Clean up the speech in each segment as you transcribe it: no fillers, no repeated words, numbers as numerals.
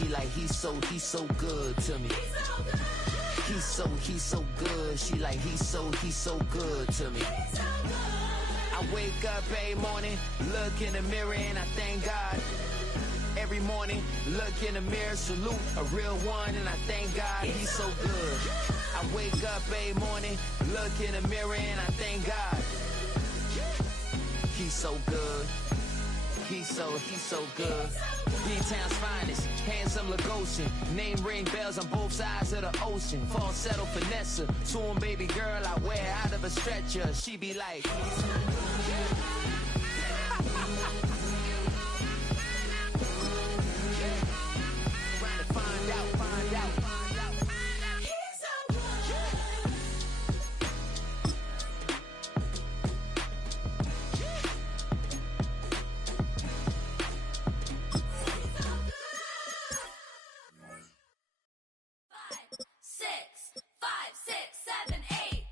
She like, he's so good to me. He's so good. She like, he's so good to me. I wake up every morning, look in the mirror and I thank God. Every morning, look in the mirror, salute a real one, and I thank God he's so good. I wake up every morning, look in the mirror, and I thank God he's so good. He's so good. D-Town's finest, handsome Lagosian. Name ring bells on both sides of the ocean. Falsetto finesse, swoon baby girl I wear out of a stretcher. She be like, find out. He's so good. Five, six, seven, eight.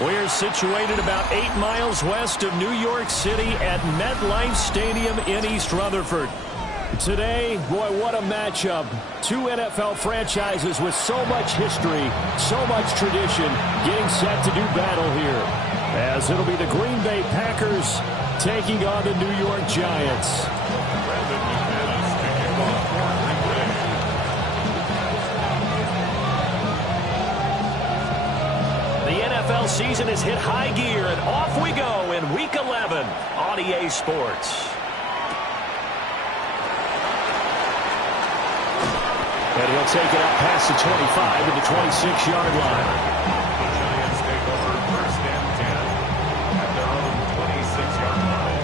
We're situated about 8 miles west of New York City at MetLife Stadium in East Rutherford. Today, boy, what a matchup. Two NFL franchises with so much history, so much tradition, getting set to do battle here. As it'll be the Green Bay Packers taking on the New York Giants. The NFL season has hit high gear, and off we go in Week 11 on EA Sports. And he'll take it up past the 25 to the 26-yard line. The Giants take over first and 10 at their own 26-yard line.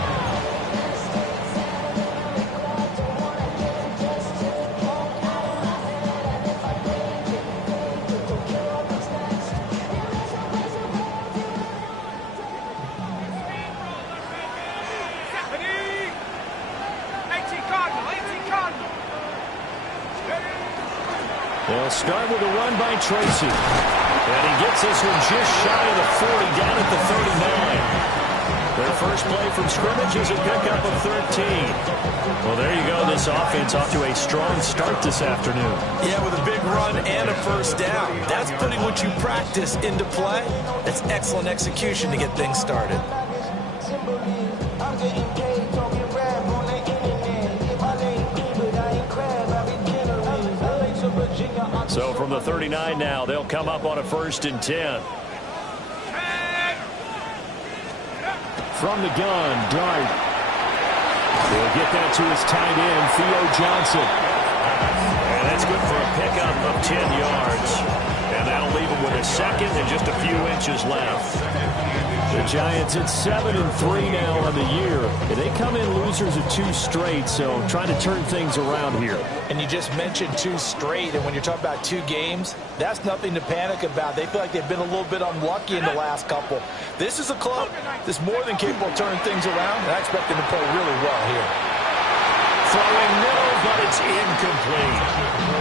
They'll start with a run by Tracy. And he gets this one just shy of the 40, down at the 39. Their first play from scrimmage is a pickup of 13. Well, there you go. This offense off to a strong start this afternoon. Yeah, with a big run and a first down. That's putting what you practice into play. That's excellent execution to get things started. So from the 39 now, they'll come up on a 1st and 10. From the gun, Dart. He'll get that to his tight end, Theo Johnson. And that's good for a pickup of 10 yards. And that'll leave him with a second and just a few inches left. The Giants at 7-3 now on the year. They come in losers of 2 straight, so trying to turn things around here. And you just mentioned 2 straight, and when you're talking about 2 games, that's nothing to panic about. They feel like they've been a little bit unlucky in the last couple. This is a club that's more than capable of turning things around, and I expect them to play really well here. Throwing middle, but it's incomplete.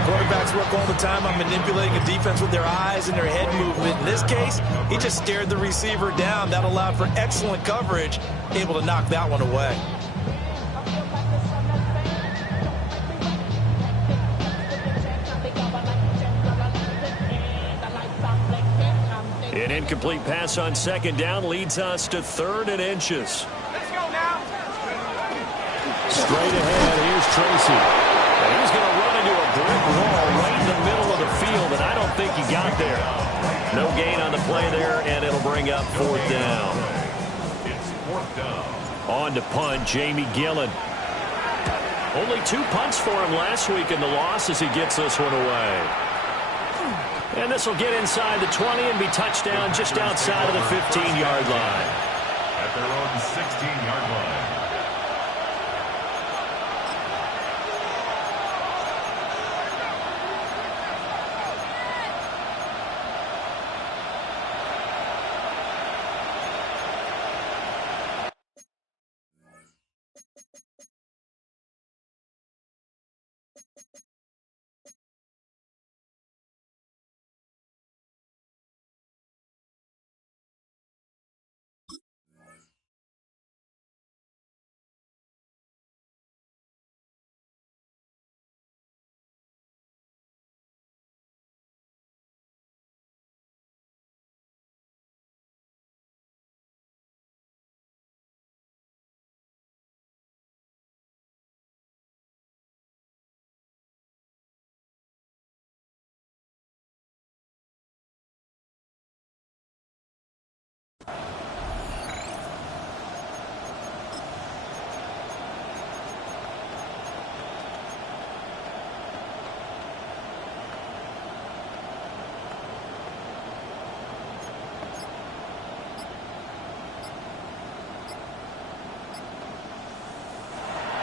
Quarterbacks work all the time on manipulating a defense with their eyes and their head movement. In this case, he just stared the receiver down. That allowed for excellent coverage, able to knock that one away. An incomplete pass on 2nd down leads us to 3rd and inches. Let's go now. Straight ahead, here's Tracy. And he's going to run into a brick wall right in the middle of the field, and I don't think he got there. No gain on the play there, and it'll bring up 4th down. It's 4th down. On to punt, Jamie Gillen. Only 2 punts for him last week in the loss as he gets this one away. And this will get inside the 20 and be touchdown just outside of the 15-yard line. At their own 16-yard line.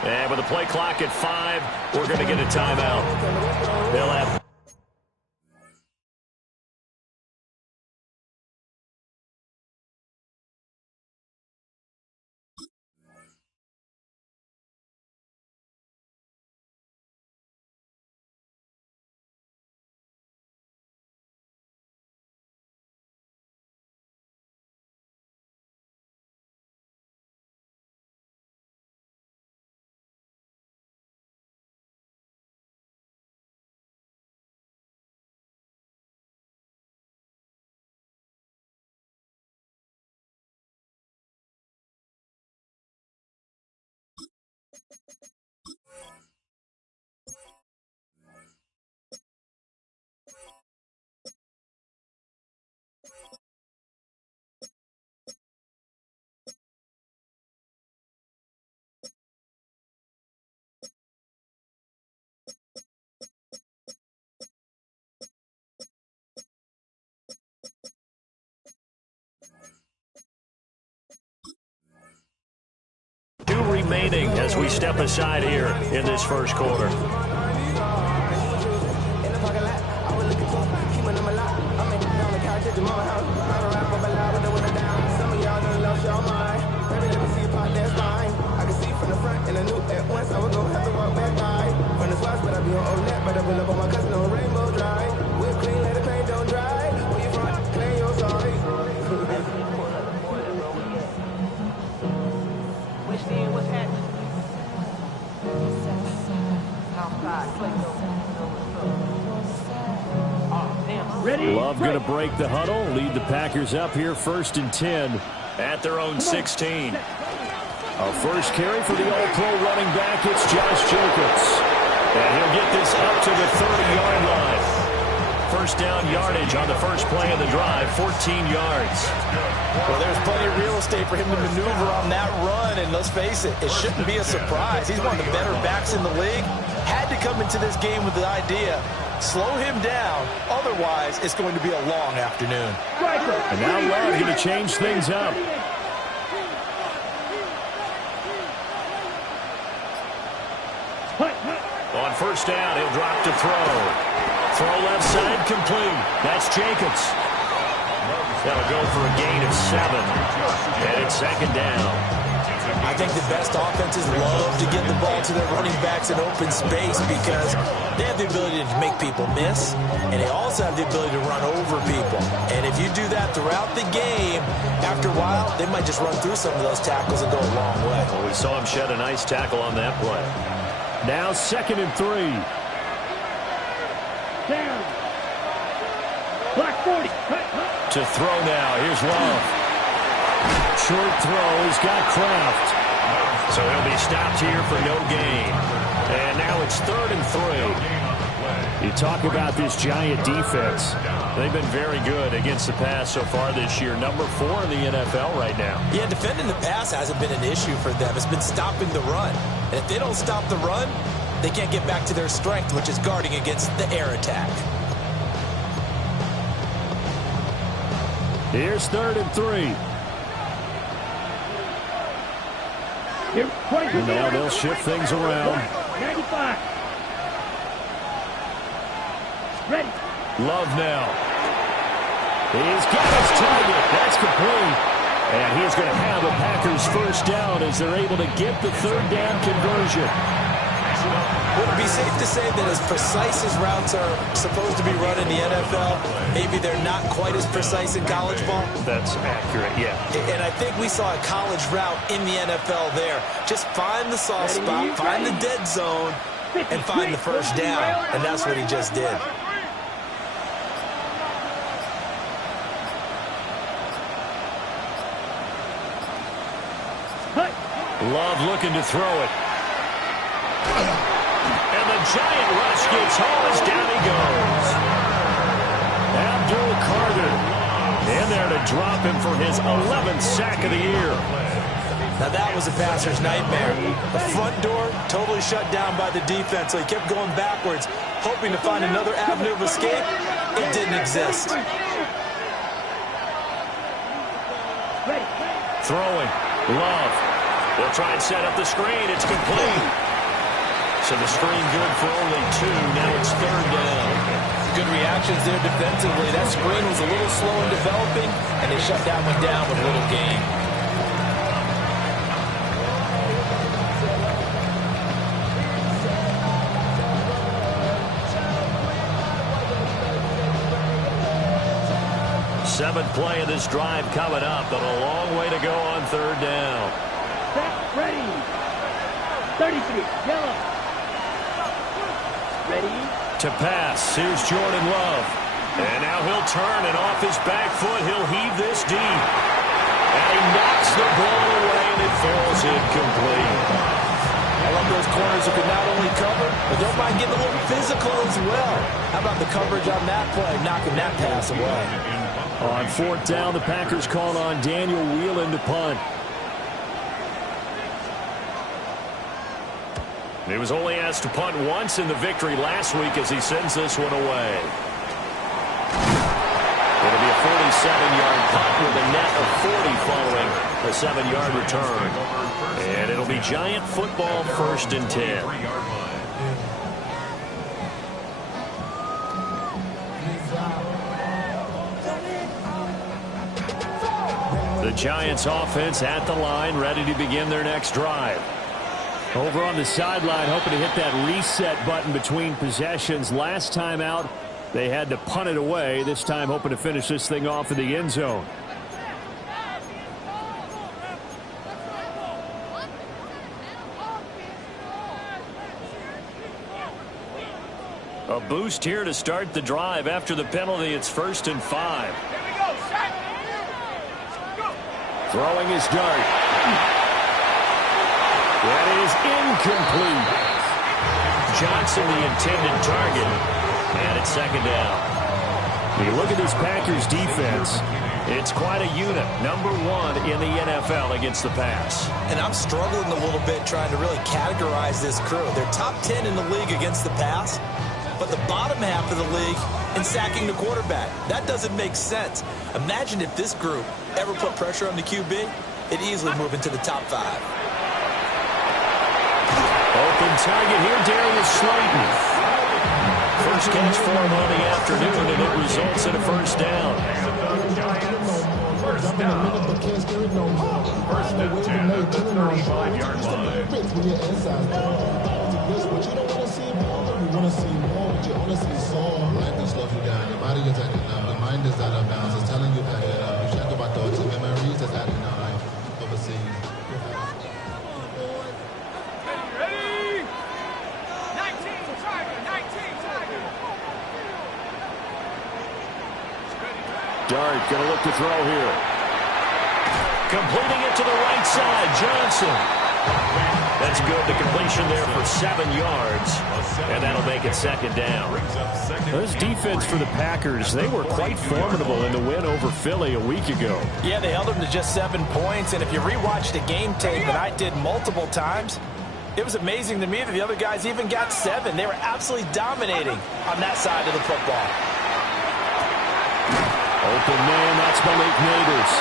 And with the play clock at 5, we're going to get a timeout. They'll have... remaining as we step aside here in this first quarter. Love going to break the huddle, lead the Packers up here 1st and 10 at their own 16. A first carry for the All-Pro running back, it's Josh Jacobs. And he'll get this up to the 30-yard line. First down yardage on the first play of the drive, 14 yards. Well, there's plenty of real estate for him to maneuver on that run, and let's face it, it shouldn't be a surprise. He's one of the better backs in the league. Had to come into this game with the idea, slow him down, otherwise it's going to be a long afternoon. And now Love going to change things up. On first down, he'll drop to throw. Throw left side, complete. That's Jacobs. That'll go for a gain of 7. And it's 2nd down. I think the best offenses love to get the ball to their running backs in open space because they have the ability to make people miss, and they also have the ability to run over people. And if you do that throughout the game, after a while, they might just run through some of those tackles and go a long way. Well, we saw him shed a nice tackle on that play. Now 2nd and 3. Down. Black 40. To throw now. Here's Love. Short throw. He's got Kraft. So he'll be stopped here for no gain. now it's 3rd and 3. You talk about this Giant defense. They've been very good against the pass so far this year. Number 4 in the NFL right now. Yeah, defending the pass hasn't been an issue for them. It's been stopping the run. And if they don't stop the run, they can't get back to their strength, which is guarding against the air attack. Here's 3rd and 3. And now they'll shift things around. 95. Ready. Love now. He's got his target. That's complete. And he's going to have a Packers first down as they're able to get the 3rd down conversion. Would it be safe to say that as precise as routes are supposed to be run in the NFL, maybe they're not quite as precise in college ball? That's accurate, yeah. And I think we saw a college route in the NFL there. Just find the soft spot, find the dead zone, and find the first down. And that's what he just did. Love looking to throw it. And the Giant rush gets home as down he goes. Abdul Carter in there to drop him for his 11th sack of the year. Now that was a passer's nightmare. The front door totally shut down by the defense, so he kept going backwards, hoping to find another avenue of escape. It didn't exist. Throwing. Love. They'll try and set up the screen. It's complete. So the screen good for only 2. Now it's 3rd down. Good reactions there defensively. That screen was a little slow in developing, and they shut that one down with a little gain. Seventh play of this drive coming up, but a long way to go on 3rd down. Ready. 33. Yellow. Ready. To pass. Here's Jordan Love. And now he'll turn, and off his back foot, he'll heave this deep. And he knocks the ball away, and it falls incomplete. I love those corners who can not only cover, but don't mind getting a little physical as well. How about the coverage on that play, knocking that pass away? On 4th down, the Packers called on Daniel Whelan to punt. He was only asked to punt once in the victory last week as he sends this one away. It'll be a 47-yard punt with a net of 40 following a 7-yard return. And it'll be Giant football 1st and 10. The Giants offense at the line, ready to begin their next drive. Over on the sideline, hoping to hit that reset button between possessions. Last time out, they had to punt it away. This time, hoping to finish this thing off in the end zone. A boost here to start the drive. After the penalty, it's 1st and 5. Throwing his dart. That is incomplete. Johnson, the intended target, and it's 2nd down. You look at this Packers defense, it's quite a unit. Number 1 in the NFL against the pass. And I'm struggling a little bit trying to really categorize this crew. They're top 10 in the league against the pass, but the bottom half of the league in sacking the quarterback. That doesn't make sense. Imagine if this group ever put pressure on the QB, it'd easily move into the top 5. Open target here, Darius Slayton. First catch for him on the afternoon, and it results in a 1st down. First down. 1st and 10 at the 35-yard line. What you don't want to see more, you want to see more, but you want to see soul. Life is stuff you got. Your body is acting out. Your mind is out of bounds. It's telling you that you check about thoughts and memories that's acting out like overseas. Dart going to look to throw here. Completing it to the right side, Johnson. That's good. The completion there for 7 yards. And that'll make it second down. This defense for the Packers, they were quite formidable in the win over Philly a week ago. Yeah, they held them to just 7 points. And if you rewatch the game tape, and I did multiple times, it was amazing to me that the other guys even got 7. They were absolutely dominating on that side of the football. Open man, that's Malik Neighbors.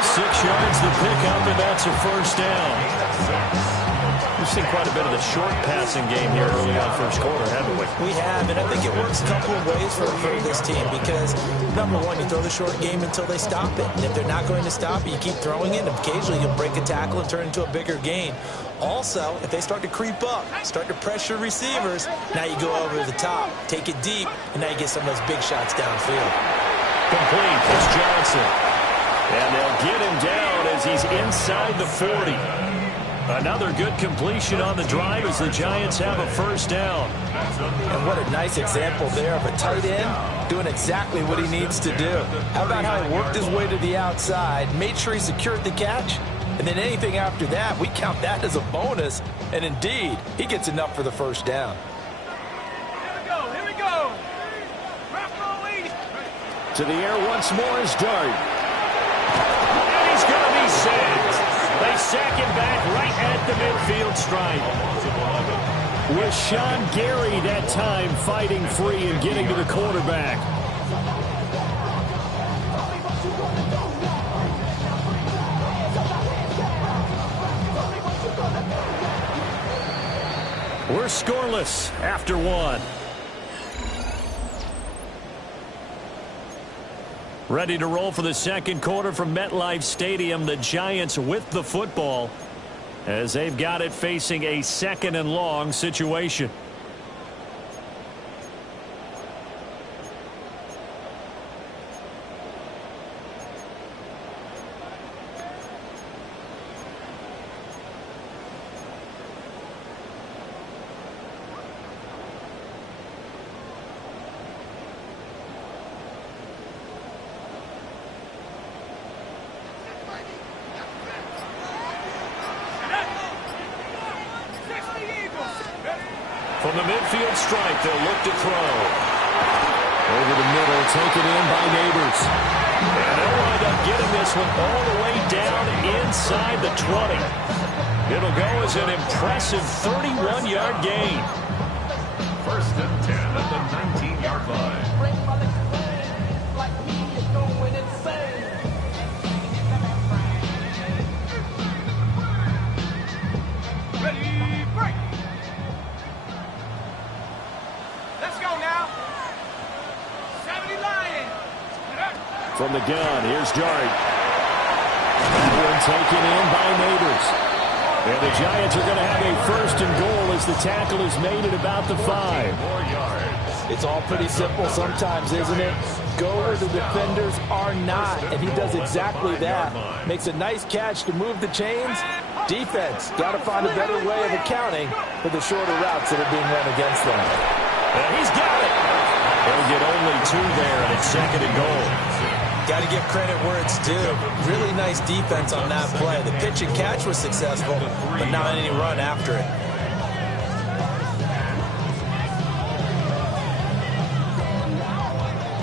6 yards to pick up, and that's a first down. We've seen quite a bit of the short passing game here early on first quarter, haven't we? We have, and I think it works a couple of ways for this team because, number one, you throw the short game until they stop it. And if they're not going to stop it, you keep throwing it, and occasionally you'll break a tackle and turn it into a bigger gain. Also, if they start to creep up, start to pressure receivers, now you go over the top, take it deep, and now you get some of those big shots downfield. Complete. It's Johnson. And they'll get him down as he's inside the 40. Another good completion on the drive as the Giants have a first down. And what a nice example there of a tight end doing exactly what he needs to do. How about how he worked his way to the outside, made sure he secured the catch, and then anything after that, we count that as a bonus. And indeed, he gets enough for the first down. Here we go. To the air once more is Dart. And he's going to be sacked. They sack him back right at the midfield stripe. With Sean Gary that time fighting free and getting to the quarterback. We're scoreless after 1. Ready to roll for the second quarter from MetLife Stadium. The Giants with the football as they've got it facing a 2nd and long situation. From the midfield stripe, they'll look to throw. Over the middle, taken in by Neighbors. And they'll wind up getting this one all the way down inside the 20. It'll go as an impressive 31-yard gain. 1st and 10 at the 19-yard line. From the gun, here's Dart. That one taken in by Neighbors. And the Giants are going to have a 1st and goal as the tackle is made at about the 5. It's all pretty simple sometimes, isn't it? Go where the defenders are not, and he does exactly that. Makes a nice catch to move the chains. Defense, got to find a better way of accounting for the shorter routes that are being run against them. And he's got it. They'll get only 2 there, and it's 2nd and goal. Got to give credit where it's due. Really nice defense on that play. The pitch and catch was successful, but not any run after it.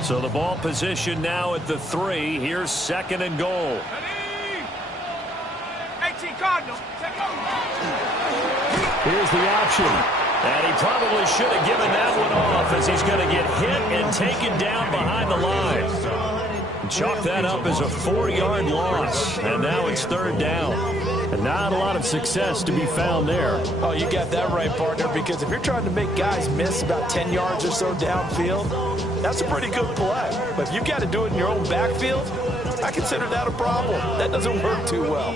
So the ball position now at the 3. Here's 2nd and goal. 18 Cardinals. Here's the option. And he probably should have given that one off as he's going to get hit and taken down behind the line. Chalk that up as a 4-yard loss. And now it's 3rd down. And not a lot of success to be found there. Oh, you got that right, partner, because if you're trying to make guys miss about 10 yards or so downfield, that's a pretty good play. But if you've got to do it in your own backfield, I consider that a problem. That doesn't work too well.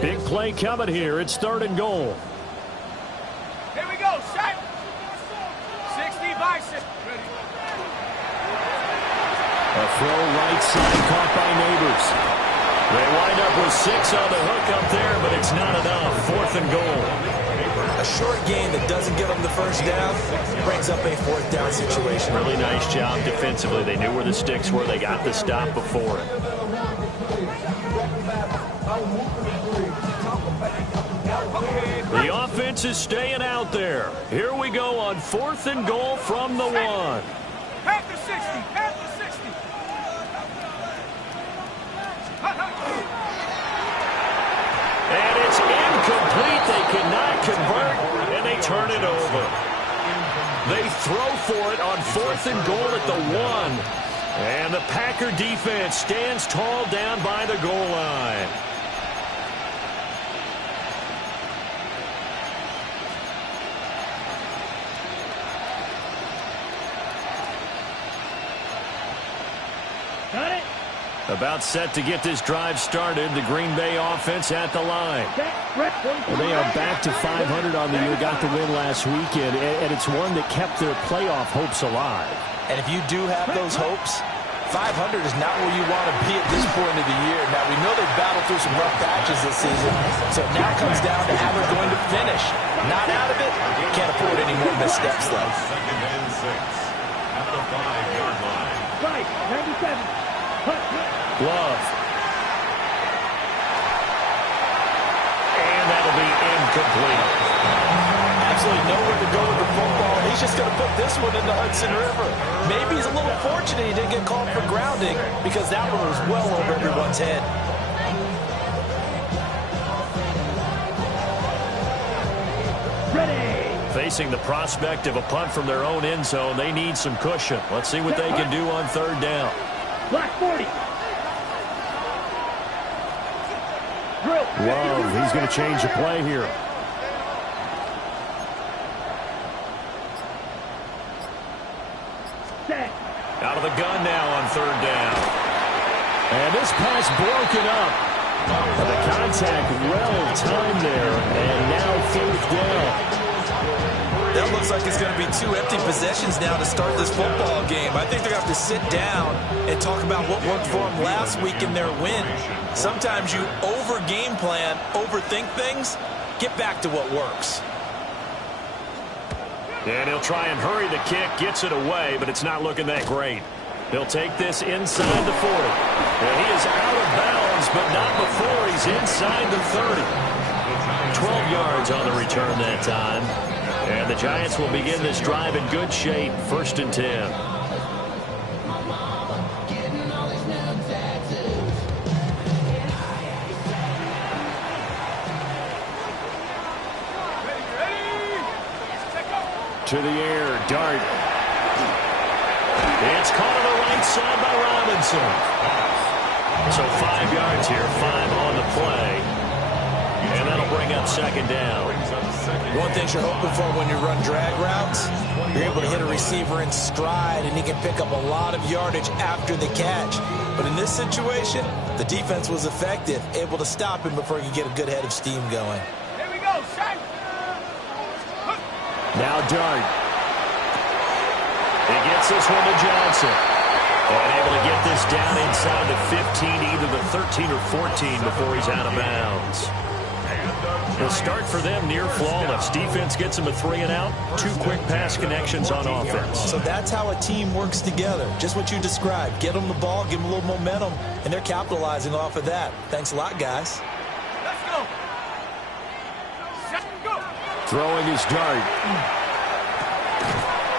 Big play coming here. It's 3rd and goal. Here we go, set. 60 bicep. A throw right side caught by Neighbors. They wind up with 6 on the hook up there, but it's not enough. 4th and goal. A short gain that doesn't get them the first down brings up a fourth down situation. Really nice job defensively. They knew where the sticks were. They got the stop before it. The offense is staying out there. Here we go on 4th and goal from the 1. Half the 60. Half the 60. And it's incomplete. They cannot convert, and they turn it over. They throw for it on 4th and goal at the 1. And the Packer defense stands tall down by the goal line. Got it. About set to get this drive started. The Green Bay offense at the line. Well, they are back to 500 on the year. Got the win last weekend, and it's one that kept their playoff hopes alive. And if you do have those hopes, 500 is not where you want to be at this point of the year. Now, we know they've battled through some rough patches this season, so it now comes down to how they're going to finish. Not out of it, can't afford any more missteps, though. 2nd and 6 at the 5-yard line. Right, 97. Love. And that'll be incomplete. Absolutely nowhere to go with the football. He's just going to put this one in the Hudson River. Maybe he's a little fortunate he didn't get called for grounding because that one was well over everyone's head. Facing the prospect of a punt from their own end zone, they need some cushion. Let's see what they can do on 3rd down. Black 40. Love, he's going to change the play here. Out of the gun now on 3rd down. And this pass broken up. The contact well timed there, and now 4th down. That looks like it's going to be 2 empty possessions now to start this football game. I think they're going to have to sit down and talk about what worked for them last week in their win. Sometimes you over-game plan, overthink things, get back to what works. And he'll try and hurry the kick, gets it away, but it's not looking that great. He'll take this inside the 40. And he is out of bounds, but not before he's inside the 30. 12 yards on the return that time. And the Giants will begin this drive in good shape, 1st and 10. To the air, Dart. It's caught on the right side by Robinson. So 5 yards here, 5 on the play. And that'll bring up 2nd down. One thing you're hoping for when you run drag routes, you're able to hit a receiver in stride, and he can pick up a lot of yardage after the catch. But in this situation, the defense was effective, able to stop him before he could get a good head of steam going. Here we go, shot. Now Dart. He gets this one to Johnson. And able to get this down inside the 15, either the 13 or 14 before he's out of bounds. The start for them near flawless. Defense gets them a 3 and out. 2 quick pass connections on offense. So that's how a team works together. Just what you described. Get them the ball, give them a little momentum, and they're capitalizing off of that. Thanks a lot, guys. Let's go. Set, go. Throwing his Dart.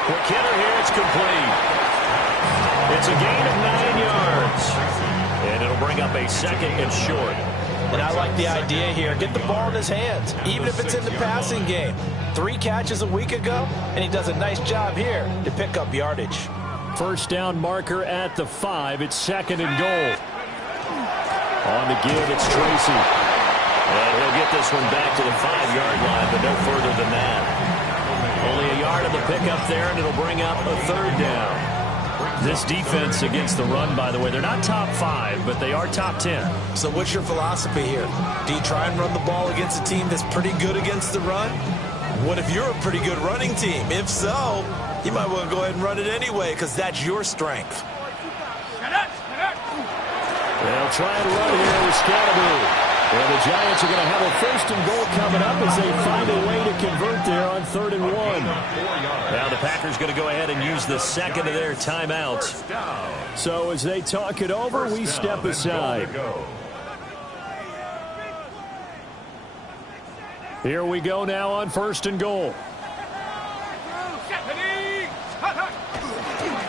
Quick hitter here. It's complete. It's a gain of 9 yards. And it'll bring up a 2nd and short. And I like the idea here. Get the ball in his hands, even if it's in the passing game. 3 catches a week ago, and he does a nice job here to pick up yardage. 1st down marker at the 5. It's 2nd and goal. On the give, it's Tracy. And he'll get this one back to the 5-yard line, but no further than that. Only a yard of the pickup there, and it'll bring up a 3rd down. This defense against the run, by the way, they're not top 5, but they are top 10. So what's your philosophy here? Do you try and run the ball against a team that's pretty good against the run? What if you're a pretty good running team? If so, you might want to go ahead and run it anyway because that's your strength. They'll try and run here with Scalaboo. Well, the Giants are going to have a 1st and goal coming up as they find a way to convert there on 3rd and 1. Now the Packers going to go ahead and use the second of their timeouts. So as they talk it over, we step aside. Here we go now on 1st and goal.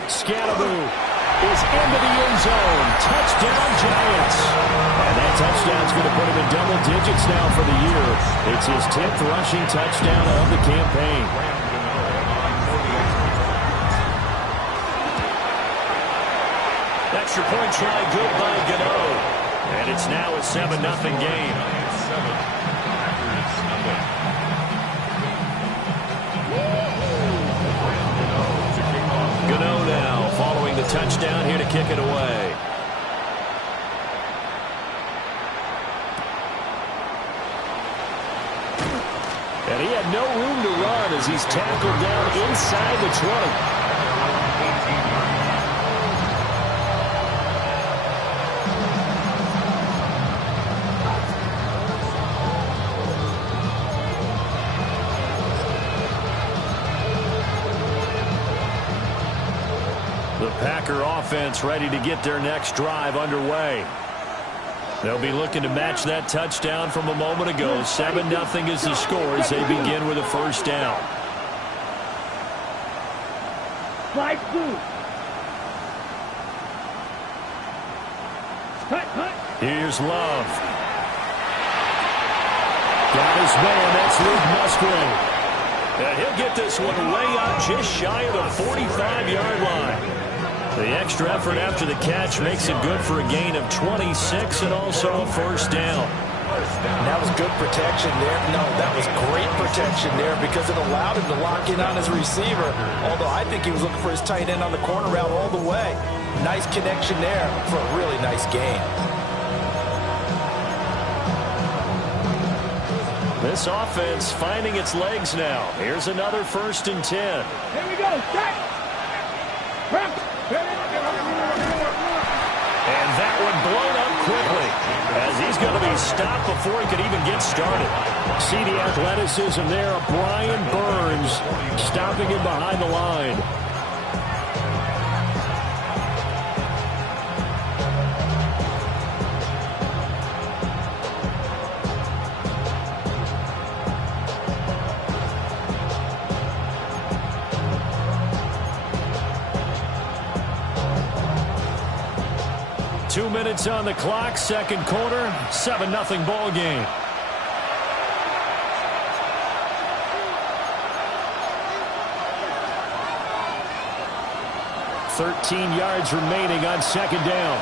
Scatteroo is into the end zone. Touchdown, Giants. And that touchdown's going to put him in double digits now for the year. It's his 10th rushing touchdown of the campaign. Extra point try good by Gano. And it's now a 7-0 game. Gano now following the touchdown here to kick it away. And he had no room to run as he's tackled down inside the 20. The Packer offense ready to get their next drive underway. They'll be looking to match that touchdown from a moment ago. 7-0 is the score as they begin with a 1st down. Slide 2. Here's Love. Got his man. That's Luke Musgrave. And he'll get this one way out just shy of the 45-yard line. The extra effort after the catch makes it good for a gain of 26 and also a 1st down. That was good protection there. No, that was great protection there because it allowed him to lock in on his receiver. Although I think he was looking for his tight end on the corner route all the way. Nice connection there for a really nice gain. This offense finding its legs now. Here's another 1st and 10. Here we go. Set. And that one blown up quickly as he's going to be stopped before he could even get started. See the athleticism there of Brian Burns stopping him behind the line. Two minutes on the clock, 2nd quarter, 7-0 ball game. $13 yards remaining on 2nd down.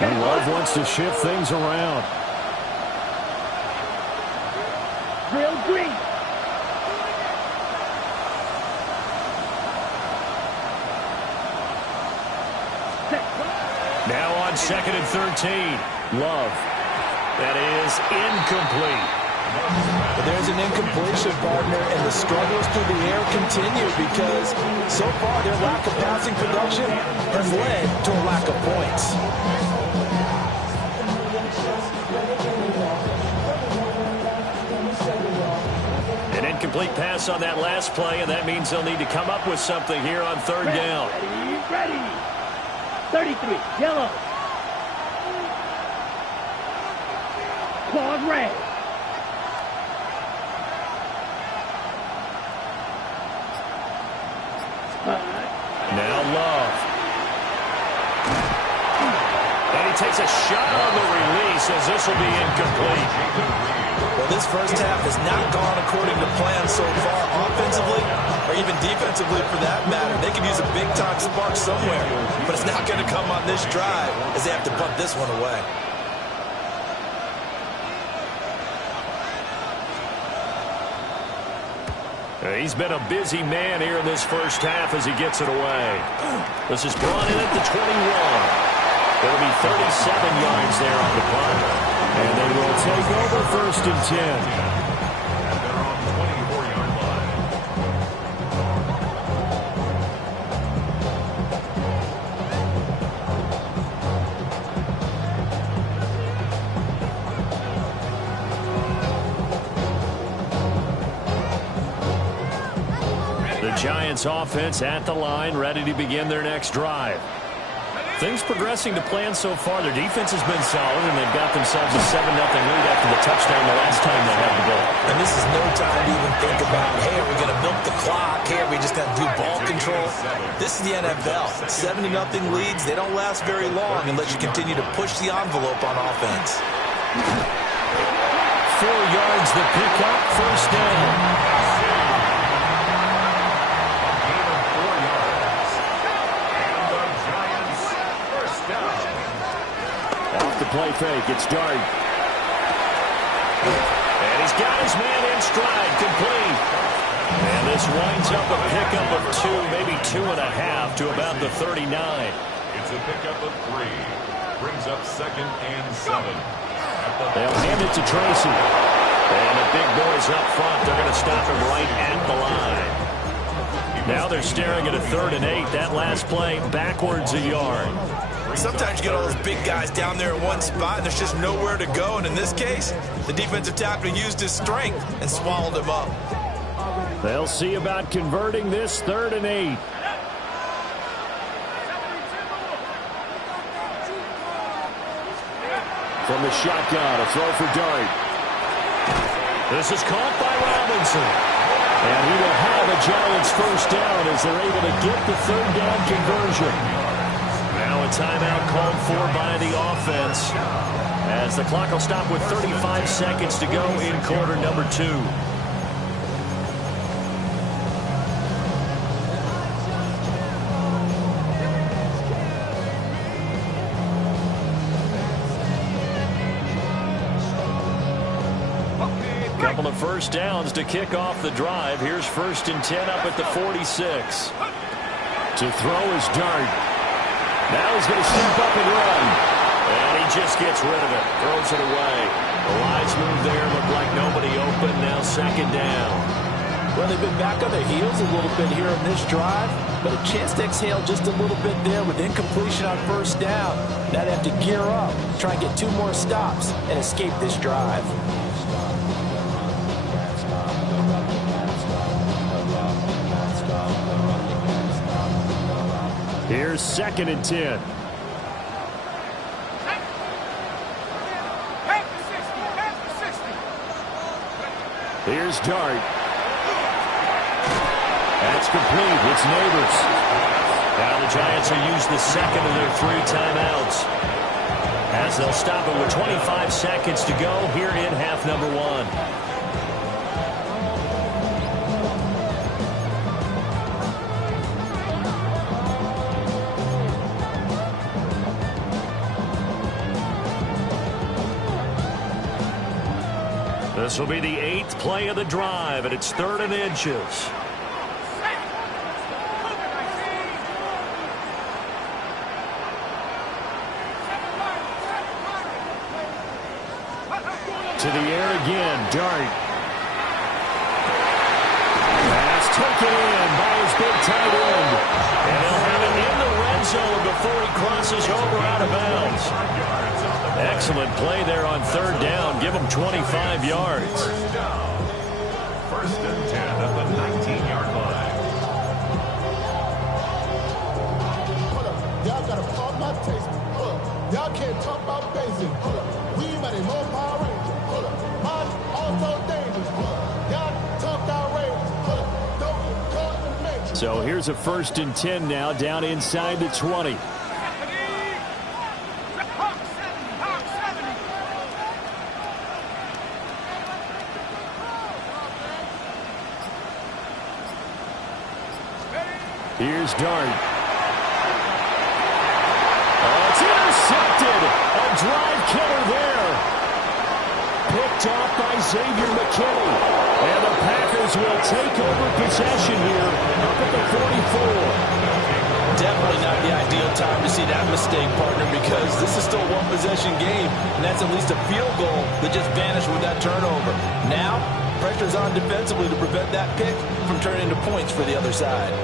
And Love wants to shift things around. Real green. Now on 2nd and 13. Love. That is incomplete. But there's an incompletion, partner, and the struggles through the air continue because so far their lack of passing production has led to a lack of points. An incomplete pass on that last play, and that means they'll need to come up with something here on 3rd down. Ready. 33. Yellow. Claude red. Now Love. And he takes a shot on the release as this will be incomplete. Well, this first half has not gone according to plan so far offensively or even defensively for that matter. They could use a big-time spark somewhere, but it's not going to come on this drive as they have to punt this one away. He's been a busy man here in this first half as he gets it away. This is brought in at the 21. It'll be 37 yards there on the punt. And they will take over 1st and 10. Giants offense at the line, ready to begin their next drive. Things progressing to plan so far. Their defense has been solid, and they've got themselves a 7-0 lead after the touchdown the last time they had the ball. And this is no time to even think about, hey, are we going to milk the clock? Hey, are we just going to do ball control? This is the NFL. 7-0 leads, they don't last very long unless you continue to push the envelope on offense. 4 yards the pickup, first down. Play fake. It's Dart. And he's got his man in stride, complete. And this winds up a pickup of 2, maybe 2.5 to about the 39. It's a pickup of 3. Brings up 2nd and 7. They'll hand it to Tracy. And the big boys up front, they're going to stop him right at the line. Now they're staring at a 3rd and 8. That last play, backwards a yard. Sometimes you get all those big guys down there in one spot, and there's just nowhere to go. And in this case, the defensive tackle used his strength and swallowed him up. They'll see about converting this 3rd and 8. From the shotgun, a throw for Dart. This is caught by Robinson. And he will have a Giants first down as they're able to get the 3rd down conversion. Now a timeout called for by the offense as the clock will stop with 35 seconds to go in quarter number 2. Couple of first downs to kick off the drive. Here's 1st and 10 up at the 46. To throw is Dart. Now he's going to step up and run. And he just gets rid of it. Throws it away. The lines move there. Look like nobody open. Now 2nd down. Well, they've been back on their heels a little bit here in this drive, but a chance to exhale just a little bit there with incompletion on 1st down. Now they have to gear up, try and get 2 more stops, and escape this drive. Here's 2nd and 10. Here's Dart. That's complete. It's Neighbors. Now the Giants will use the 2nd of their 3 timeouts as they'll stop it with 25 seconds to go here in half number 1. This will be the 8th play of the drive, and it's 3rd and inches. To the air again, Dart. Pass taken in by his big tight end. And he'll have it in the red zone before he crosses over out of bounds. Excellent play there on 3rd down. Give him 25 yards. 1st and 10 at the 19-yard line. Hold up. Y'all got to pump my taste. Hold up. Y'all can't talk about basic. Hold up. We might have more Power Rangers. Hold up. Mine also dangerous. Hold up. Y'all talk outrageous. Hold up. Don't get caught in the matrix. So here's a 1st and 10 now, down inside the 20. Here's Dart. Oh, it's intercepted. A drive killer there. Picked off by Xavier McKinney. And the Packers will take over possession here up at the 44. Definitely not the ideal time to see that mistake, partner, because this is still a one-possession game, and that's at least a field goal that just vanished with that turnover. Now, pressure's on defensively to prevent that pick from turning into points for the other side.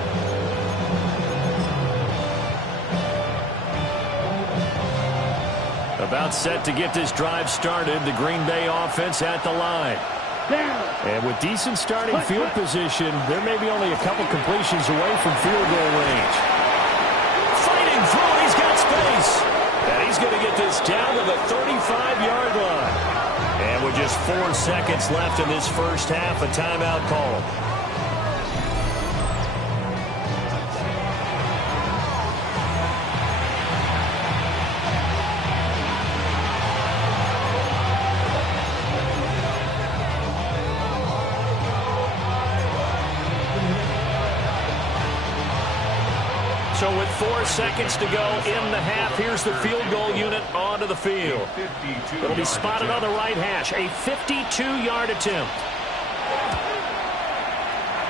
About set to get this drive started. The Green Bay offense at the line. Down. And with decent starting field position, there may be only a couple completions away from field goal range. Fighting through it, he's got space. And he's going to get this down to the 35-yard line. And with just 4 seconds left in this first half, a timeout call. So with 4 seconds to go in the half, here's the field goal unit onto the field. It'll be spotted on the right hash, a 52-yard attempt.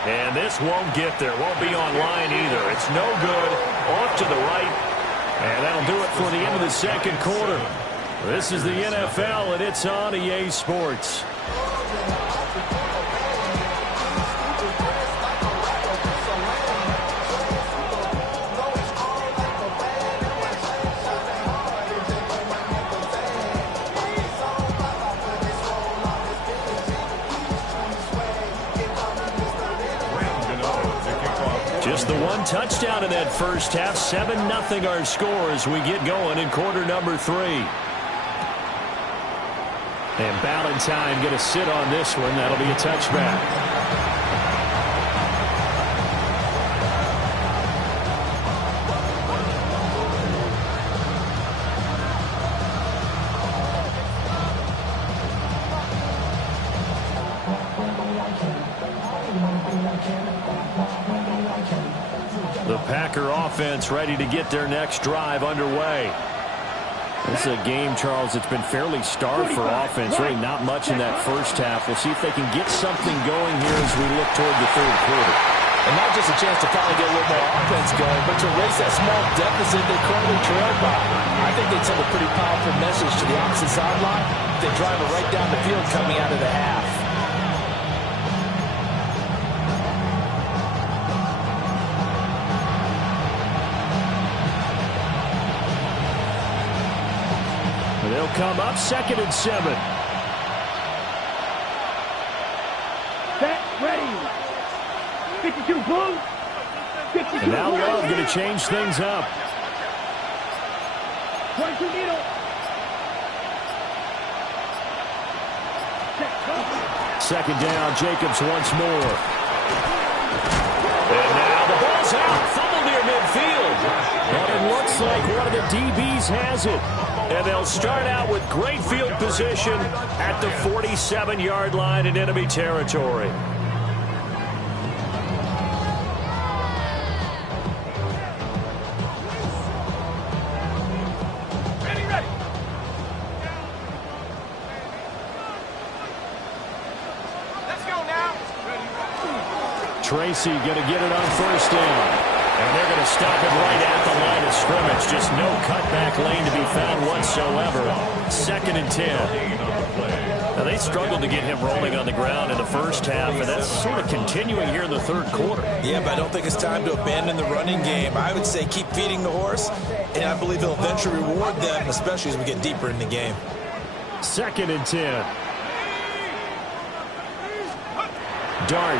And this won't get there, won't be on line either. It's no good, off to the right. And that'll do it for the end of the second quarter. This is the NFL, and it's on EA Sports. Just the one touchdown in that first half. 7-0 our score as we get going in quarter number 3. And Ballantyne going to sit on this one. That'll be a touchback. The Packer offense ready to get their next drive underway. This is a game, Charles, it's been fairly starved for offense. Really not much in that first half. We'll see if they can get something going here as we look toward the third quarter. And not just a chance to finally get a little more offense going, but to erase that small deficit they currently trail by. I think they'd send a pretty powerful message to the opposite sideline. They drive it right down the field coming out of the half. They'll come up 2nd and 7. Set, ready. 52 blue. 52 And now Love going to change things up. 22 needle. Set, 2nd down, Jacobs once more. And now the ball's out. Fumble near midfield. And it looks like one of the DBs has it. And they'll start out with great field position at the 47-yard line in enemy territory. ready. Let's go now. Tracy going to get it on 1st down. And they're going to stop it right at the line of scrimmage. Just no cutback lane to be found whatsoever. 2nd and 10. Now, they struggled to get him rolling on the ground in the first half, and that's sort of continuing here in the third quarter. Yeah, but I don't think it's time to abandon the running game. I would say keep feeding the horse, and I believe it'll eventually reward them, especially as we get deeper in the game. 2nd and 10. Dart.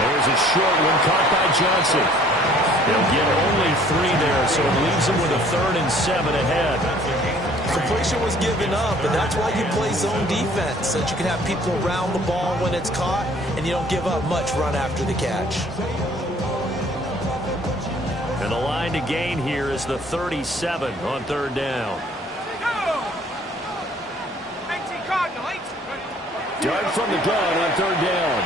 There's a short one caught by Johnson. They'll get only 3 there, so it leaves them with a 3rd and 7 ahead. Completion was given up, and that's why you play zone defense, so that you can have people around the ball when it's caught, and you don't give up much run after the catch. And the line to gain here is the 37 on 3rd down. Dart from the gun on 3rd down.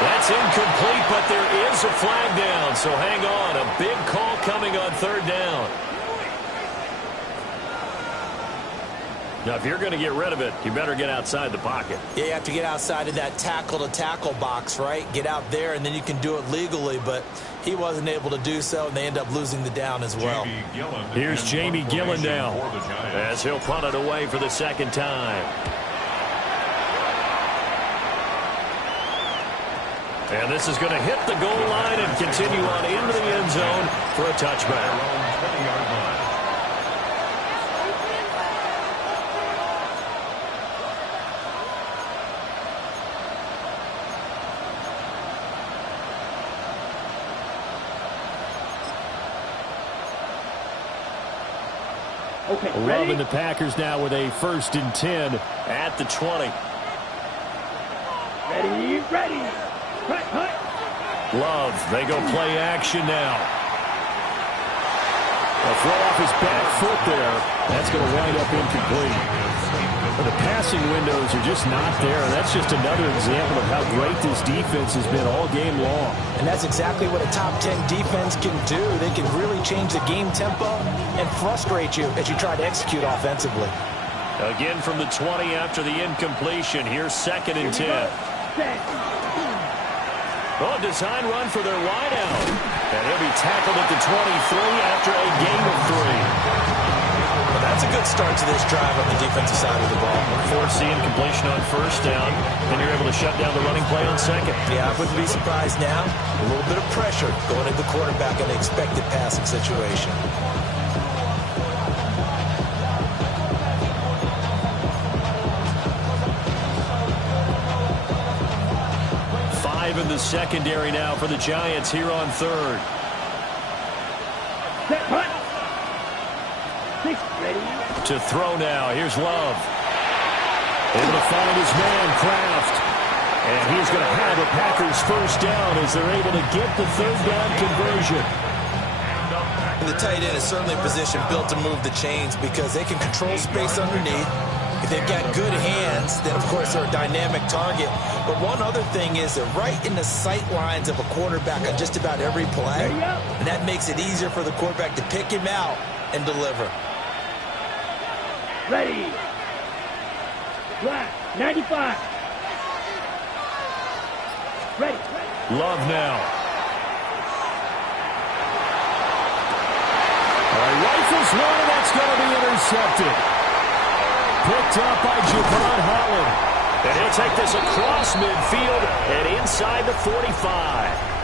That's incomplete, but there is a flag down, so hang on. A big call coming on 3rd down. Now, if you're going to get rid of it, you better get outside the pocket. Yeah, you have to get outside of that tackle-to-tackle box, right? Get out there, and then you can do it legally, but he wasn't able to do so, and they end up losing the down as well. Here's Jamie Gillen down as he'll punt it away for the 2nd time. And this is going to hit the goal line and continue on into the end zone for a touchback. Love and the Packers now with a 1st and 10 at the 20. Ready. Hut. Love, they go play action now. A throw off his back foot there. That's going to wind up incomplete. But the passing windows are just not there. And that's just another example of how great this defense has been all game long. And that's exactly what a top 10 defense can do. They can really change the game tempo and frustrate you as you try to execute offensively. Again from the 20 after the incompletion. Here's 2nd and 10. Oh, design run for their wideout. And he'll be tackled at the 23 after a gain of 3. Well, that's a good start to this drive on the defensive side of the ball. Force the incompletion on 1st down, and you're able to shut down the running play on 2nd. Yeah, I wouldn't be surprised now. A little bit of pressure going at the quarterback in an expected passing situation. 5 in the secondary now for the Giants here on 3rd. To throw now. Here's Love. Able to find his man, Kraft. And he's going to have the Packers 1st down as they're able to get the 3rd down conversion. The tight end is certainly a position built to move the chains because they can control space underneath. If they've got good hands, then, of course, they're a dynamic target. But one other thing is they're right in the sight lines of a quarterback on just about every play. And that makes it easier for the quarterback to pick him out and deliver. Ready. Flat. 95. Ready. Love now. Rifles one, and that's going to be intercepted. Picked up by Javon Holland. And he'll take this across midfield and inside the 45.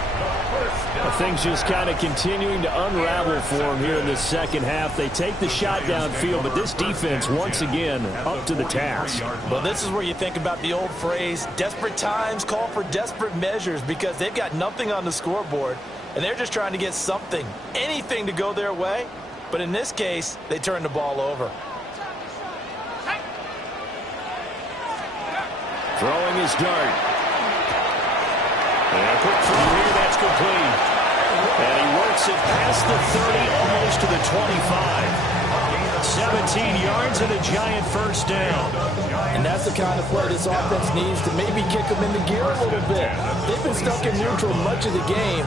Things just kind of continuing to unravel for him here in the 2nd half. They take the shot downfield, but this defense, once again, up to the task. Well, this is where you think about the old phrase, desperate times call for desperate measures, because they've got nothing on the scoreboard, and they're just trying to get something, anything to go their way. But in this case, they turn the ball over. Throwing his dart. And a quick throw here, that's complete. And he works it past the 30, almost to the 25. 17 yards and a Giant 1st down. And that's the kind of play this offense needs to maybe kick them into gear a little bit. They've been stuck in neutral much of the game.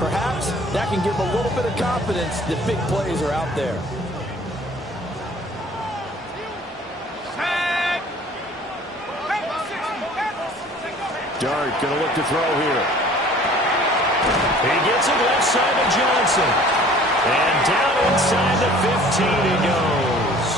Perhaps that can give them a little bit of confidence that big plays are out there. Dart going to look to throw here. He gets it left side to Johnson. And down inside the 15 he goes.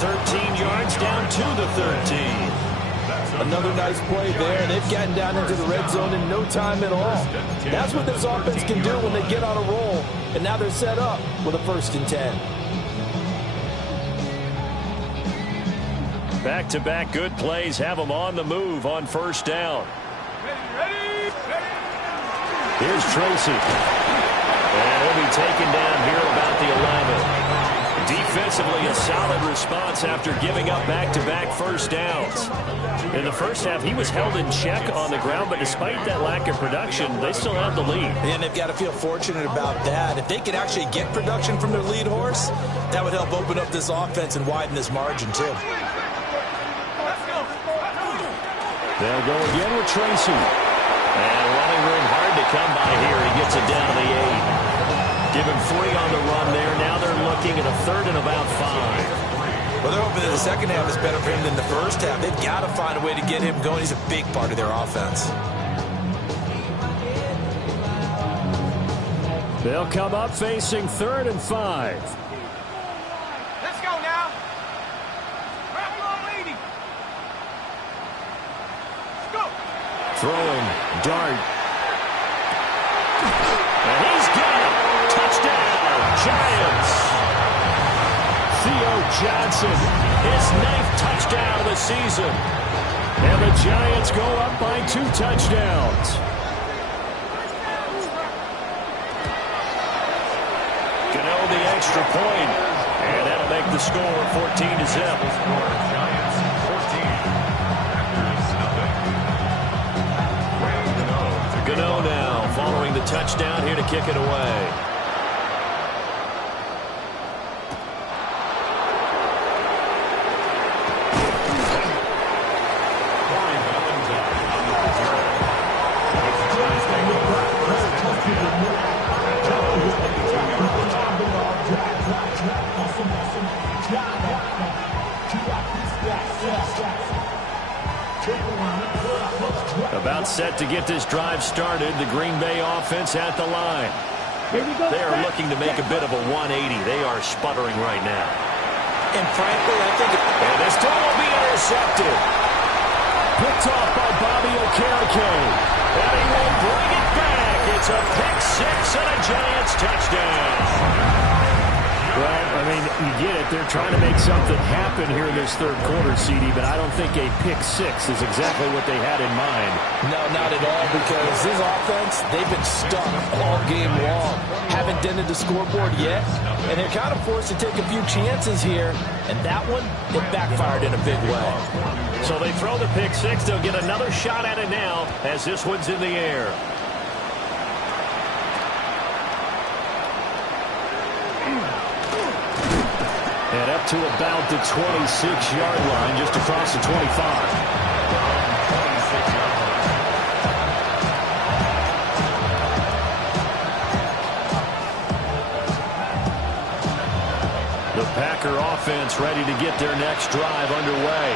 13 yards down to the 13. Another nice play there. They've gotten down into the red zone in no time at all. That's what this offense can do when they get on a roll. And now they're set up with a 1st and 10. Back-to-back good plays have them on the move on 1st down. Here's Tracy. And he'll be taken down here about the 11. Defensively, a solid response after giving up back-to-back 1st downs. In the 1st half, he was held in check on the ground, but despite that lack of production, they still have the lead. And they've got to feel fortunate about that. If they could actually get production from their lead horse, that would help open up this offense and widen this margin, too. They'll go again with Tracy. And running room hard to come by here. He gets it down to the 8. Give him 3 on the run there. Now they're looking at a 3rd and about 5. Well, they're hoping that the 2nd half is better for him than the 1st half. They've got to find a way to get him going. He's a big part of their offense. They'll come up facing 3rd and 5. Let's go now. Grab your lady. Let's go. Throwing, dart. And he's got it. Touchdown, Giants. Theo Johnson, His 9th touchdown of the season. and the Giants go up by 2 touchdowns. Gano the extra point. And that'll make the score 14-0. Giants 14. Packers nothing. Gano now following the touchdown here to kick it away. About set to get this drive started. The Green Bay offense at the line. They are looking to make a bit of a 180. They are sputtering right now. And frankly, I think... And this throw will be intercepted. Picked off by Bobby Okereke. And he will bring it back. It's a pick six and a Giants touchdown. Well, I mean, you get it. They're trying to make something happen here in this third quarter, CD, but I don't think a pick six is exactly what they had in mind. No, not at all, because this offense, they've been stuck all game long. Haven't dented the scoreboard yet, and they're kind of forced to take a few chances here, and that one, it backfired in a big way. So they throw the pick six. They'll get another shot at it now as this one's in the air. And up to about the 26-yard line, just across the 25. The Packer offense ready to get their next drive underway.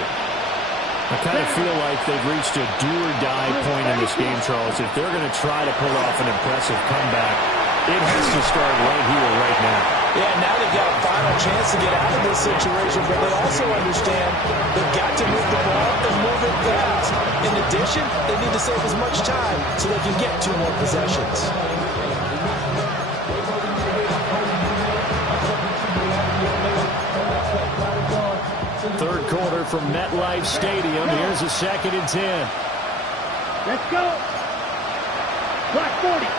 I kind of feel like they've reached a do-or-die point in this game, Charles. If they're going to try to pull off an impressive comeback, it has to start right here, right now. Yeah, now they've got a final chance to get out of this situation, but they also understand they've got to move the ball and move it fast. In addition, they need to save as much time so they can get 2 more possessions. Third quarter from MetLife Stadium. Here's a 2nd and 10. Let's go. Clock 40.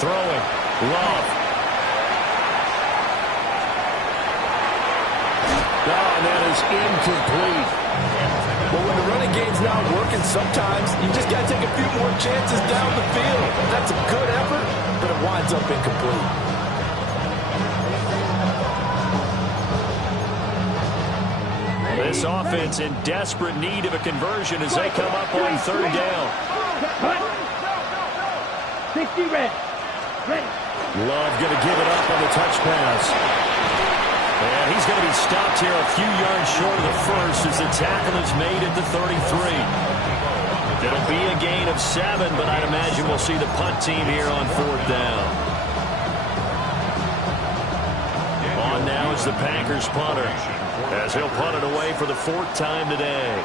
Throwing. Love. Oh, that is incomplete. Well, when the running game's not working, sometimes you just got to take a few more chances down the field. That's a good effort, but it winds up incomplete. This offense in desperate need of a conversion as they come up on 3rd down. 60 red. Ready. Love going to give it up on the touch pass. And he's going to be stopped here a few yards short of the first as the tackle is made at the 33. It'll be a gain of 7, but I'd imagine we'll see the punt team here on 4th down. On now is the Packers punter, as he'll punt it away for the 4th time today.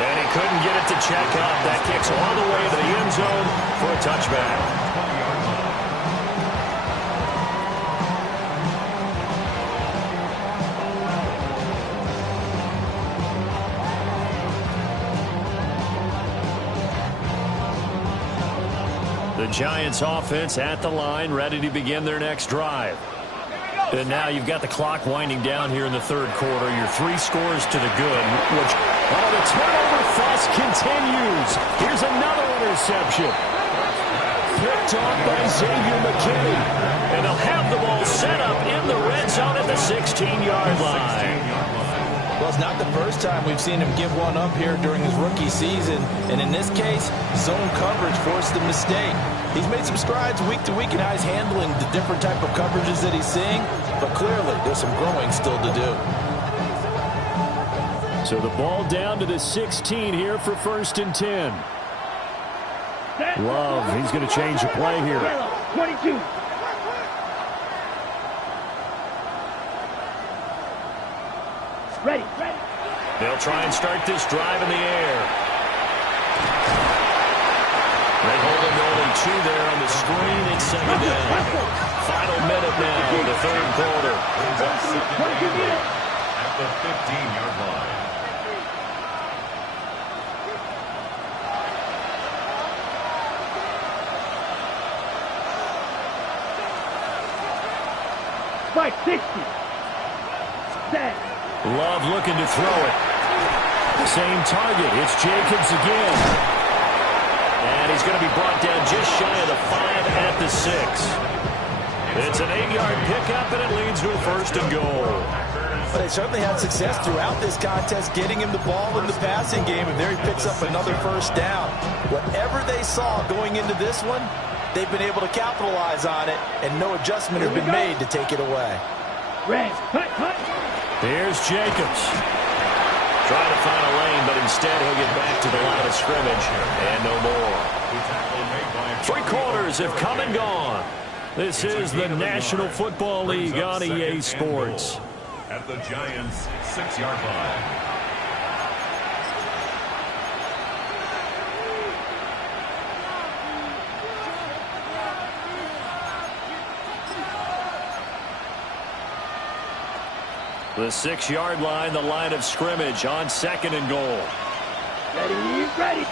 And he couldn't get it to check up. That kicks all the way to the end zone for a touchback. The Giants offense at the line, ready to begin their next drive. And now you've got the clock winding down here in the 3rd quarter. Your 3 scores to the good, which, oh, the turnover fuss continues. Here's another interception. Picked off by Xavier McKinney. And they'll have the ball set up in the red zone at the 16-yard line. Well, it's not the first time we've seen him give one up here during his rookie season. And in this case, zone coverage forced the mistake. He's made some strides week to week in how he's handling the different type of coverages that he's seeing. But clearly, there's some growing still to do. So the ball down to the 16 here for 1st and 10. Love, he's going to change the play here. 22. Ready. They'll try and start this drive in the air. They hold him to only 2 there on the screen at 2nd down. Final minute now, the 3rd quarter. at the 15-yard line. Spike 60. Set. Love looking to throw it. Same target. It's Jacobs again. And he's going to be brought down just shy of the 5 at the 6. It's an 8-yard pickup, and it leads to a 1st and goal. But they certainly had success throughout this contest, getting him the ball in the passing game, and there he picks up another 1st down. Whatever they saw going into this one, they've been able to capitalize on it, and no adjustment has been made to take it away. Red. Cut. Here's Jacobs. Trying to find a lane, but instead he'll get back to the line of scrimmage, and no more. 3 quarters have come and gone. This is the National Football League on EA Sports. At the Giants' 6-yard line. The 6-yard line, the line of scrimmage on 2nd and goal. Ready.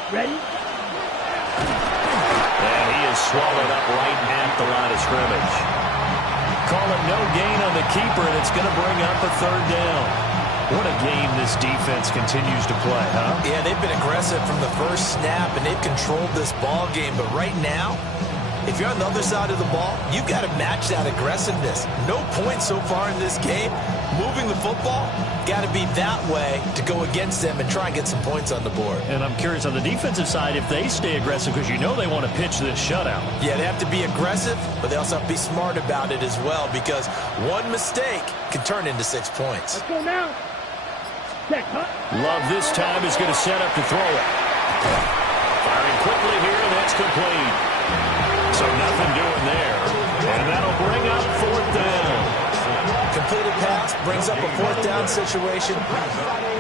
And he is swallowed up right at the line of scrimmage. Call it no gain on the keeper, and it's going to bring up a 3rd down. What a game this defense continues to play, huh? Yeah, they've been aggressive from the first snap, and they've controlled this ball game. But right now, if you're on the other side of the ball, you've got to match that aggressiveness. No points so far in this game. Moving the football, got to be that way to go against them and try and get some points on the board. And I'm curious on the defensive side if they stay aggressive, because you know they want to pitch this shutout. Yeah, they have to be aggressive, but they also have to be smart about it as well, because one mistake can turn into 6 points. Let's go now. Set. Cut. Love this time is going to set up to throw it. Firing quickly here, and that's complete. So nothing doing there. And that'll bring up 4th down. Completed pass brings up a 4th down situation.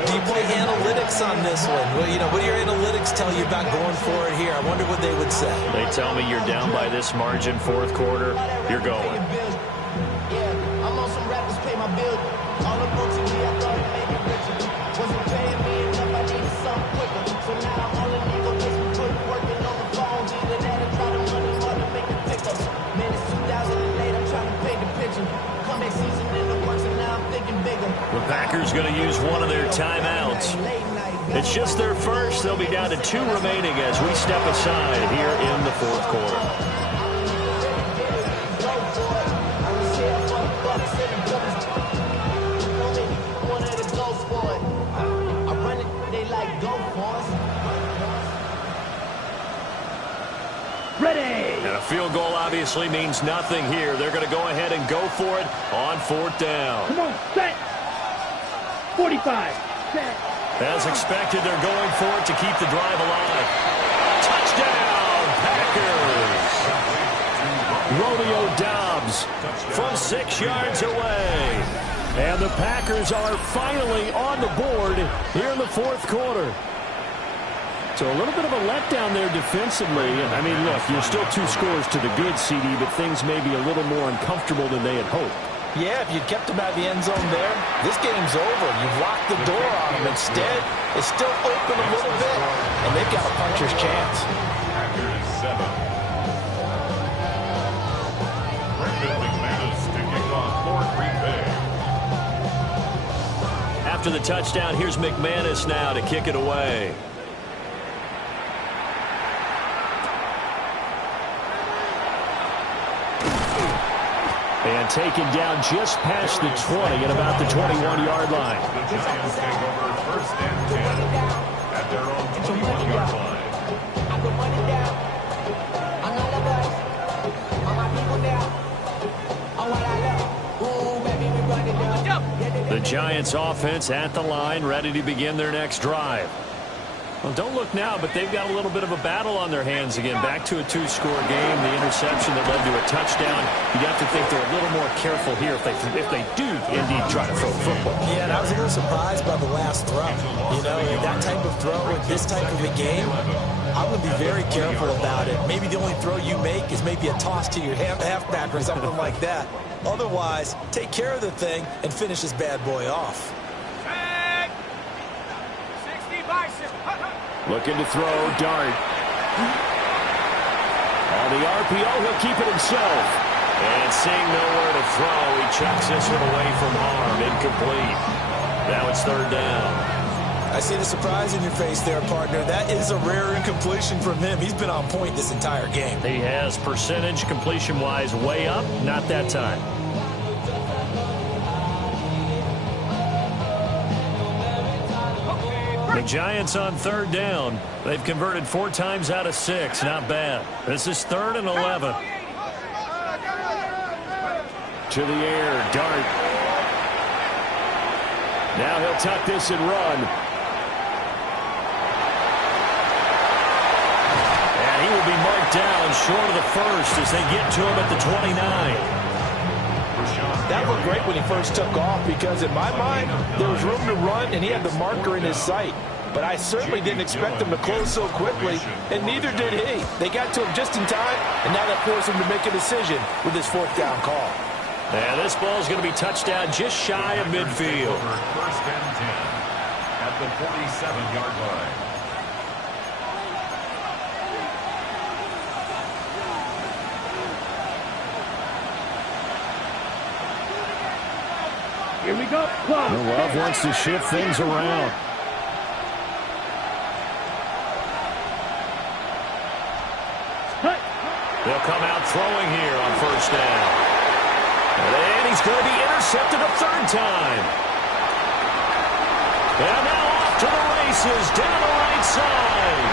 Do you play analytics on this one? Well, what do your analytics tell you about going for it here? I wonder what they would say. They tell me you're down by this margin, 4th quarter, you're going. Yeah, I'm on some rappers pay my bill. All the books in me, I thought it made me richer. Wasn't paying me enough, I needed something quicker. So now I'm on the nigga, makes me put working on the phone. Either that or try to money hard to make the pickups. Man, it's 2008, I'm trying to paint the picture. Comeback season in the works, and now I'm thinking bigger. The Packers going to use one of their timeouts. It's just their first. They'll be down to 2 remaining as we step aside here in the 4th quarter. Ready. And a field goal obviously means nothing here. They're going to go ahead and go for it on 4th down. Come on. Set. 45. Set. As expected, they're going for it to keep the drive alive. Touchdown, Packers! Romeo Doubs from 6 yards away. And the Packers are finally on the board here in the 4th quarter. So a little bit of a letdown there defensively. I mean, look, you're still 2 scores to the good, CD, but things may be a little more uncomfortable than they had hoped. Yeah, if you'd kept them out of the end zone there, this game's over. You've locked the door on them. Instead, it's still open a little bit, and they've got a puncher's chance. Packers 7. Brendan McManus to kick off for Green Bay. After the touchdown, here's McManus now to kick it away. And taken down just past the 20 at about the 21-yard line. The Giants take over 1st and 10 at their own 21-yard line. I put money down on all of us, on my people down, on what I love. Ooh, baby, we run it down. The Giants offense at the line, ready to begin their next drive. Well, don't look now, but they've got a little bit of a battle on their hands again. Back to a 2-score game. The interception that led to a touchdown. You have to think they're a little more careful here if they do indeed try to throw football. Yeah, and I was a little surprised by the last throw. That type of throw in this type of a game, I'm going to be very careful about it. Maybe the only throw you make is maybe a toss to your halfback or something like that. Otherwise, take care of the thing and finish this bad boy off. Looking to throw, Dart. On the RPO, he'll keep it himself. And seeing nowhere to throw, he chucks this one away from harm. Incomplete. Now it's third down. I see the surprise in your face there, partner. That is a rare incompletion from him. He's been on point this entire game. He has percentage completion-wise way up. Not that time. The Giants on third down. They've converted 4 times out of 6. Not bad. This is 3rd and 11. To the air, Dart. Now he'll tuck this and run. And he will be marked down short of the first as they get to him at the 29. That looked great when he first took off because, in my mind, there was room to run and he had the marker in his sight. But I certainly didn't expect him to close so quickly, and neither did he. They got to him just in time, and now that forced him to make a decision with his 4th down call. And this ball is going to be touchdown just shy of midfield. First and 10 at the 47-yard line. Here we go. Love wants to shift things around. They'll come out throwing here on first down. And he's going to be intercepted a 3rd time. And now off to the races down the right side.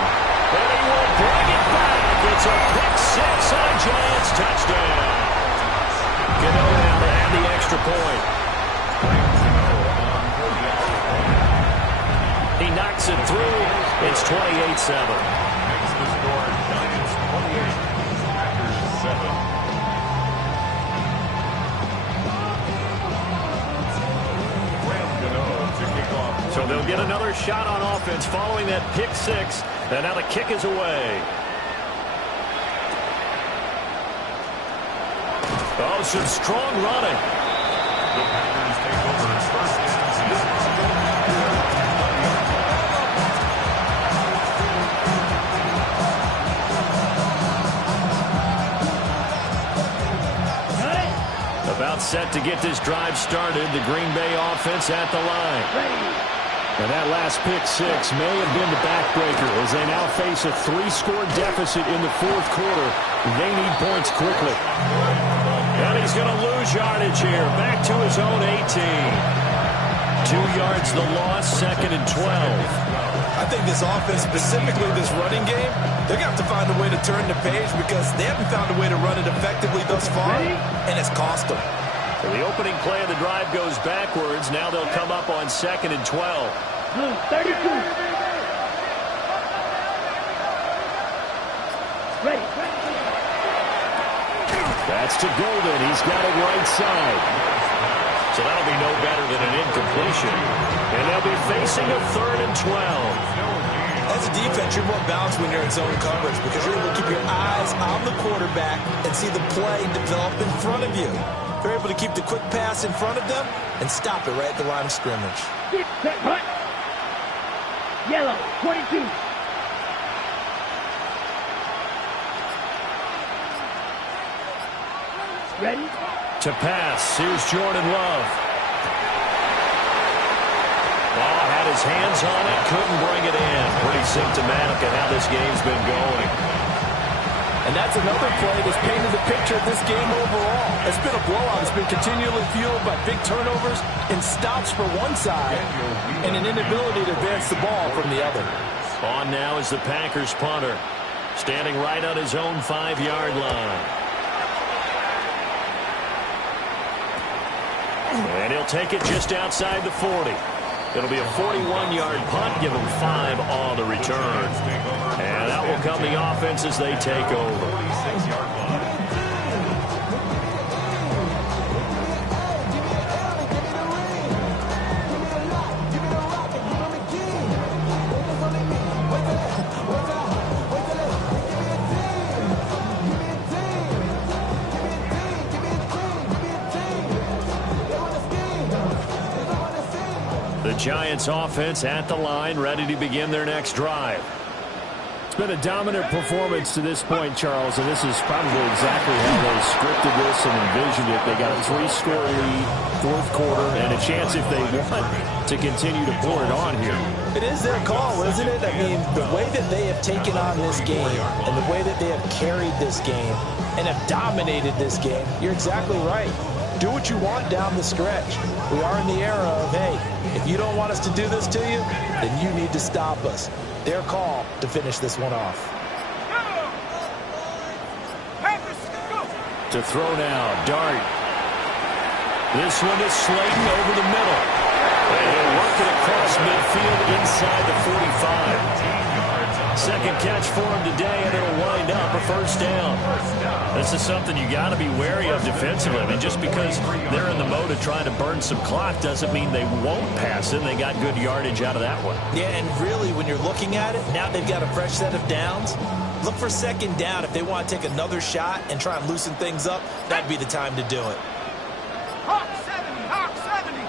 And he will bring it back. It's a pick 6 on a Giants touchdown. Gano now to add the extra point. He knocks it through. It's 28-7. Makes the score Giants 28, Packers 7. So they'll get another shot on offense following that pick 6. And now the kick is away. Oh, some strong running. The Packers take over his first and 10. About set to get this drive started. The Green Bay offense at the line. And that last pick 6 may have been the backbreaker as they now face a 3-score deficit in the 4th quarter. They need points quickly. And he's going to lose yardage here. Back to his own 18. 2 yards the loss, 2nd and 12. I think this offense, specifically this running game, they're going to have to find a way to turn the page because they haven't found a way to run it effectively thus far, and it's cost them. So the opening play of the drive goes backwards. Now they'll come up on 2nd and 12. 32. Ready. That's to Golden. He's got it right side. So that'll be no better than an incompletion. And they'll be facing a 3rd and 12. As a defense, you're more balanced when you're in zone coverage because you're able to keep your eyes on the quarterback and see the play develop in front of you. You're able to keep the quick pass in front of them and stop it right at the line of scrimmage. Yellow, 22. Ready? To pass, here's Jordan Love. Oh, had his hands on it, couldn't bring it in. Pretty symptomatic of how this game's been going. And that's another play that's painted the picture of this game overall. It's been a blowout. It's been continually fueled by big turnovers and stops for one side and an inability to advance the ball from the other. On now is the Packers punter, standing right on his own 5-yard line. And he'll take it just outside the 40. It'll be a 41-yard punt, give him 5 on the return. And that will come the offense as they take over. 46-yard line. The Giants offense at the line, ready to begin their next drive. It's been a dominant performance to this point, Charles, and this is probably exactly how they scripted this and envisioned it. They got a 3-score lead, fourth quarter, and a chance if they want to continue to pour it on here. It is their call, isn't it? I mean, the way that they have taken on this game and the way that they have carried this game and have dominated this game, you're exactly right. Do what you want down the stretch. We are in the era of, hey, if you don't want us to do this to you, then you need to stop us. Their call to finish this one off. To throw now, Dart. This one is Slayton over the middle. And he'll work it across midfield inside the 45. Second catch for him today, and it'll wind up a first down. This is something you got to be wary of defensively. I mean, just because they're in the mode of trying to burn some clock doesn't mean they won't pass it. They got good yardage out of that one. Yeah, and really, when you're looking at it, now they've got a fresh set of downs. Look for second down. If they want to take another shot and try and loosen things up, that'd be the time to do it. Hawk 70, Hawk 70.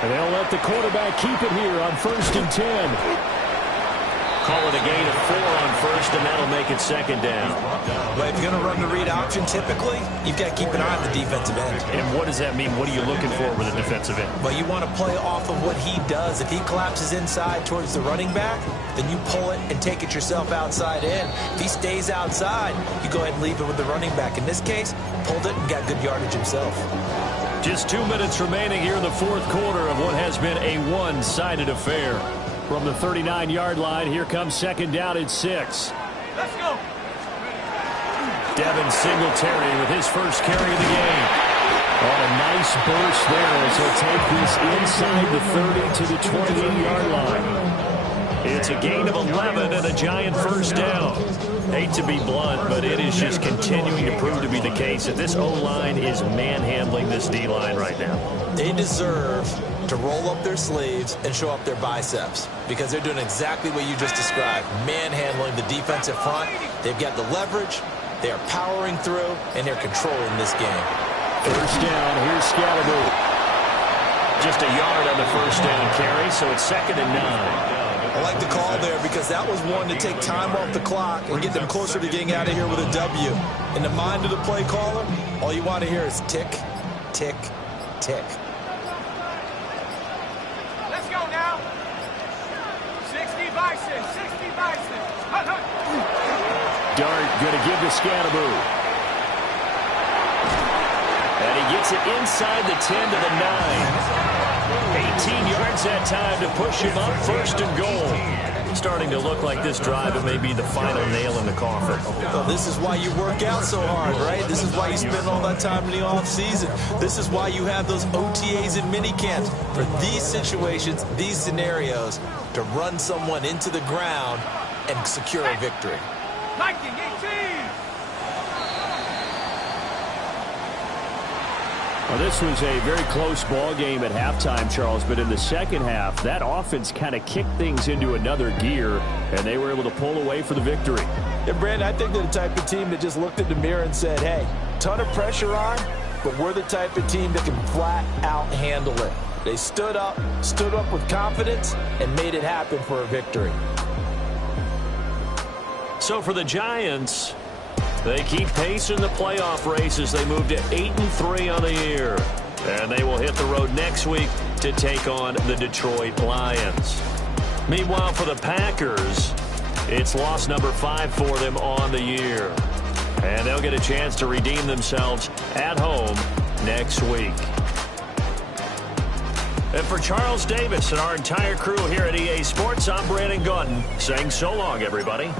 And they'll let the quarterback keep it here on 1st and 10. Call it a gain of 4 on first, and that'll make it second down. But if you're going to run the read option, typically, you've got to keep an eye on the defensive end. And what does that mean? What are you looking for with a defensive end? Well, you want to play off of what he does. If he collapses inside towards the running back, then you pull it and take it yourself outside in. If he stays outside, you go ahead and leave it with the running back. In this case, pulled it and got good yardage himself. Just 2 minutes remaining here in the fourth quarter of what has been a one-sided affair. From the 39-yard line, here comes second down at 6. Let's go. Devin Singletary with his first carry of the game. On a nice burst there as he'll take this inside the 30 to the 28-yard line. It's a gain of 11 and a Giant first down. Hate to be blunt, but it is just continuing to prove to be the case that this O-line is manhandling this D-line right now. They deserve to roll up their sleeves and show up their biceps because they're doing exactly what you just described, manhandling the defensive front. They've got the leverage, they are powering through, and they're controlling this game. First down, here's Scalaboo. Just a yard on the first down carry, so it's 2nd and 9. I like the call there because that was one to take time off the clock and get them closer to getting out of here with a W. In the mind of the play caller, all you want to hear is tick, tick, tick. Let's go now. 60 Bison, 60 Bison. Dart going to give to Scalaboo. And he gets it inside the 10 to the 9. 18 yards that time to push him up, 1st and goal. Starting to look like this drive, it may be the final nail in the coffin. Well, this is why you work out so hard, right? This is why you spend all that time in the offseason. This is why you have those OTAs and minicamps for these situations, these scenarios, to run someone into the ground and secure a victory. Viking 18. Well, this was a very close ball game at halftime, Charles, but in the second half, that offense kind of kicked things into another gear, and they were able to pull away for the victory. Yeah, Brandon, I think they're the type of team that just looked in the mirror and said, hey, ton of pressure on, but we're the type of team that can flat out handle it. They stood up with confidence, and made it happen for a victory. So for the Giants, they keep pace in the playoff race as they move to 8-3 on the year. And they will hit the road next week to take on the Detroit Lions. Meanwhile, for the Packers, it's loss number 5 for them on the year. And they'll get a chance to redeem themselves at home next week. And for Charles Davis and our entire crew here at EA Sports, I'm Brandon Gaudin saying so long, everybody.